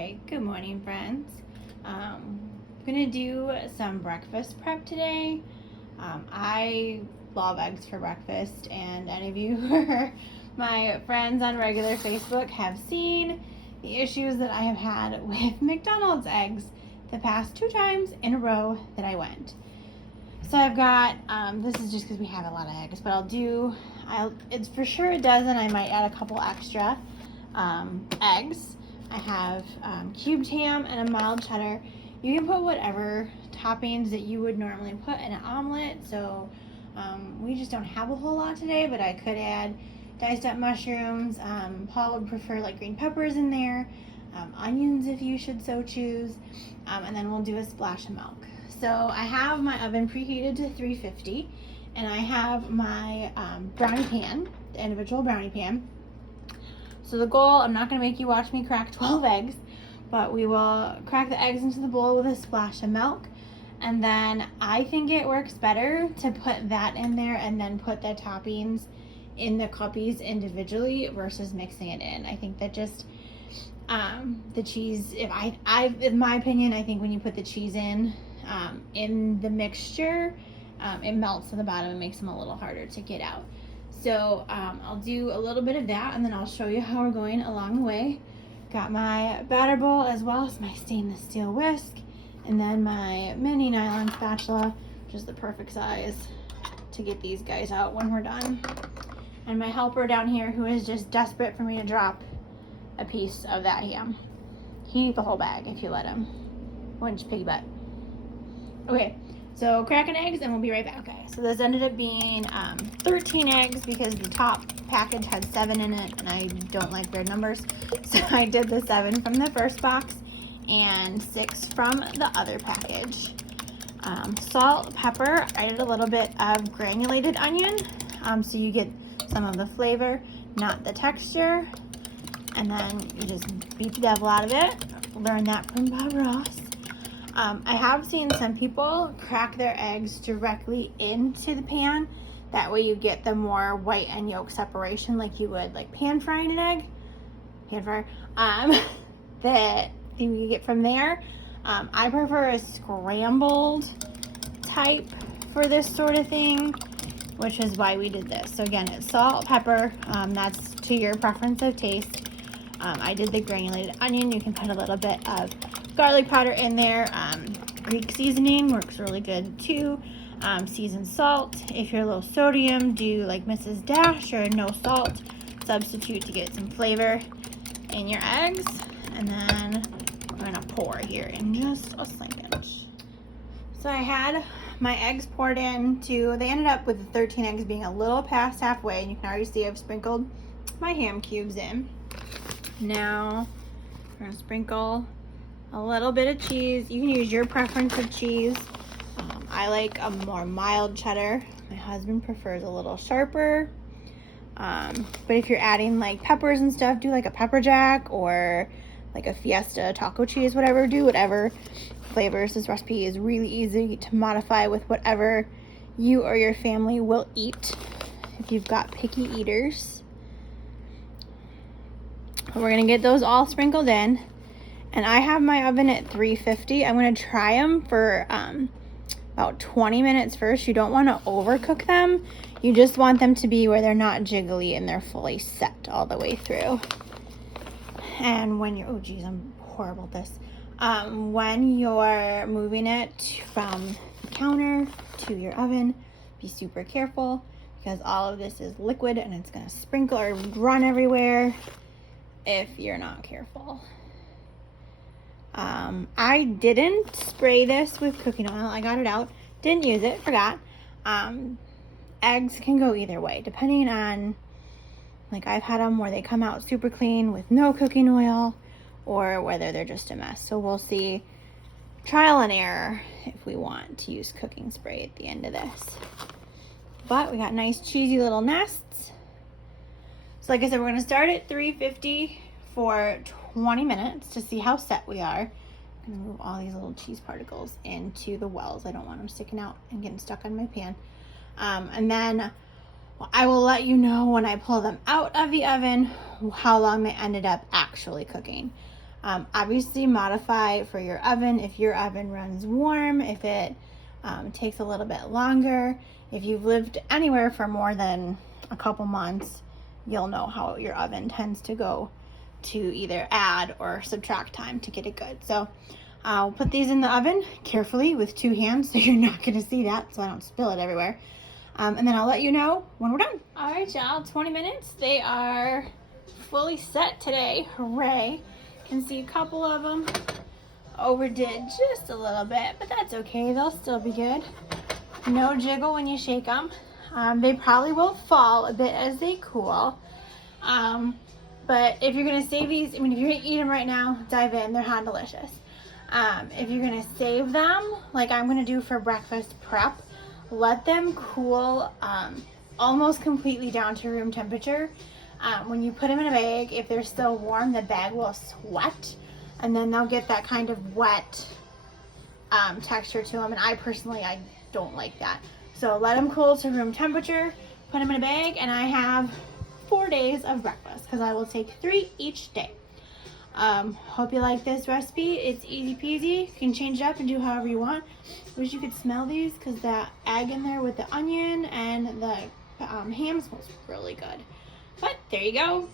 Alright, good morning friends. I'm gonna do some breakfast prep today. I love eggs for breakfast, and any of you who are my friends on regular Facebook have seen the issues that I have had with McDonald's eggs the past 2 times in a row that I went. So I've got, this is just because we have a lot of eggs, but it's for sure a dozen. I might add a couple extra eggs. I have cubed ham and a mild cheddar. You can put whatever toppings that you would normally put in an omelet. So we just don't have a whole lot today, but I could add diced up mushrooms. Paul would prefer like green peppers in there, onions if you should so choose, and then we'll do a splash of milk. So I have my oven preheated to 350, and I have my brownie pan, the individual brownie pan. So the goal, I'm not going to make you watch me crack 12 eggs, but we will crack the eggs into the bowl with a splash of milk. And then I think it works better to put that in there and then put the toppings in the cuppies individually versus mixing it in. I think that just the cheese, in my opinion, I think when you put the cheese in the mixture, it melts to the bottom and makes them a little harder to get out. So I'll do a little bit of that, and then I'll show you how we're going along the way. Got my batter bowl as well as my stainless steel whisk, and then my mini nylon spatula, which is the perfect size to get these guys out when we're done. And my helper down here, who is just desperate for me to drop a piece of that ham. He'd eat the whole bag if you let him. Orange piggy butt. Okay. So cracking eggs, and we'll be right back. Okay, so this ended up being 13 eggs because the top package had 7 in it, and I don't like weird numbers. So I did the 7 from the first box and 6 from the other package. Salt, pepper, I did a little bit of granulated onion, so you get some of the flavor, not the texture. And then you just beat the devil out of it. Learned that from Bob Ross. I have seen some people crack their eggs directly into the pan. That way you get the more white and yolk separation like you would like pan frying an egg. Pan fryer. That you get from there. I prefer a scrambled type for this sort of thing, which is why we did this. So again, it's salt, pepper. That's to your preference of taste. I did the granulated onion. You can put a little bit of garlic powder in there. Greek seasoning works really good too. Seasoned salt. If you're low sodium, do like Mrs. Dash or no salt. Substitute to get some flavor in your eggs. And then I'm gonna pour here in just a second. So I had my eggs poured into, they ended up with the 13 eggs being a little past halfway, and you can already see I've sprinkled my ham cubes in. Now we're gonna sprinkle a little bit of cheese. You can use your preference of cheese. I like a more mild cheddar. My husband prefers a little sharper. But if you're adding like peppers and stuff, do like a pepper jack or like a fiesta taco cheese, whatever. Do whatever flavors. This recipe is really easy to modify with whatever you or your family will eat if you've got picky eaters. We're gonna get those all sprinkled in, and I have my oven at 350. I'm gonna try them for about 20 minutes first. You don't want to overcook them. You just want them to be where they're not jiggly and they're fully set all the way through. And when you're, oh geez, I'm horrible at this. When you're moving it from the counter to your oven, be super careful because all of this is liquid and it's gonna sprinkle or run everywhere if you're not careful. I didn't spray this with cooking oil. I got it out, didn't use it, forgot. Eggs can go either way depending on, like I've had them where they come out super clean with no cooking oil or whether they're just a mess. So we'll see, trial and error, if we want to use cooking spray at the end of this. But we got nice cheesy little nests. So like I said, we're gonna start at 350 for 20 minutes to see how set we are. I'm gonna move all these little cheese particles into the wells. I don't want them sticking out and getting stuck on my pan. And then I will let you know when I pull them out of the oven how long they ended up actually cooking. Obviously modify for your oven if your oven runs warm, if it takes a little bit longer. If you've lived anywhere for more than a couple months, you'll know how your oven tends to go to either add or subtract time to get it good. So I'll put these in the oven carefully with 2 hands so you're not going to see that, so I don't spill it everywhere. And then I'll let you know when we're done. All right, y'all, 20 minutes. They are fully set today. Hooray. Can see a couple of them overdid just a little bit, but that's okay. They'll still be good. No jiggle when you shake them. They probably will fall a bit as they cool. But if you're going to save these, I mean, if you're going to eat them right now, dive in. They're hot delicious. If you're going to save them, like I'm going to do for breakfast prep, let them cool almost completely down to room temperature. When you put them in a bag, if they're still warm, the bag will sweat, and then they'll get that kind of wet texture to them, and I don't like that. So let them cool to room temperature, put them in a bag, and I have 4 days of breakfast because I will take 3 each day. Hope you like this recipe. It's easy peasy. You can change it up and do however you want. Wish you could smell these because that egg in there with the onion and the ham smells really good. But there you go.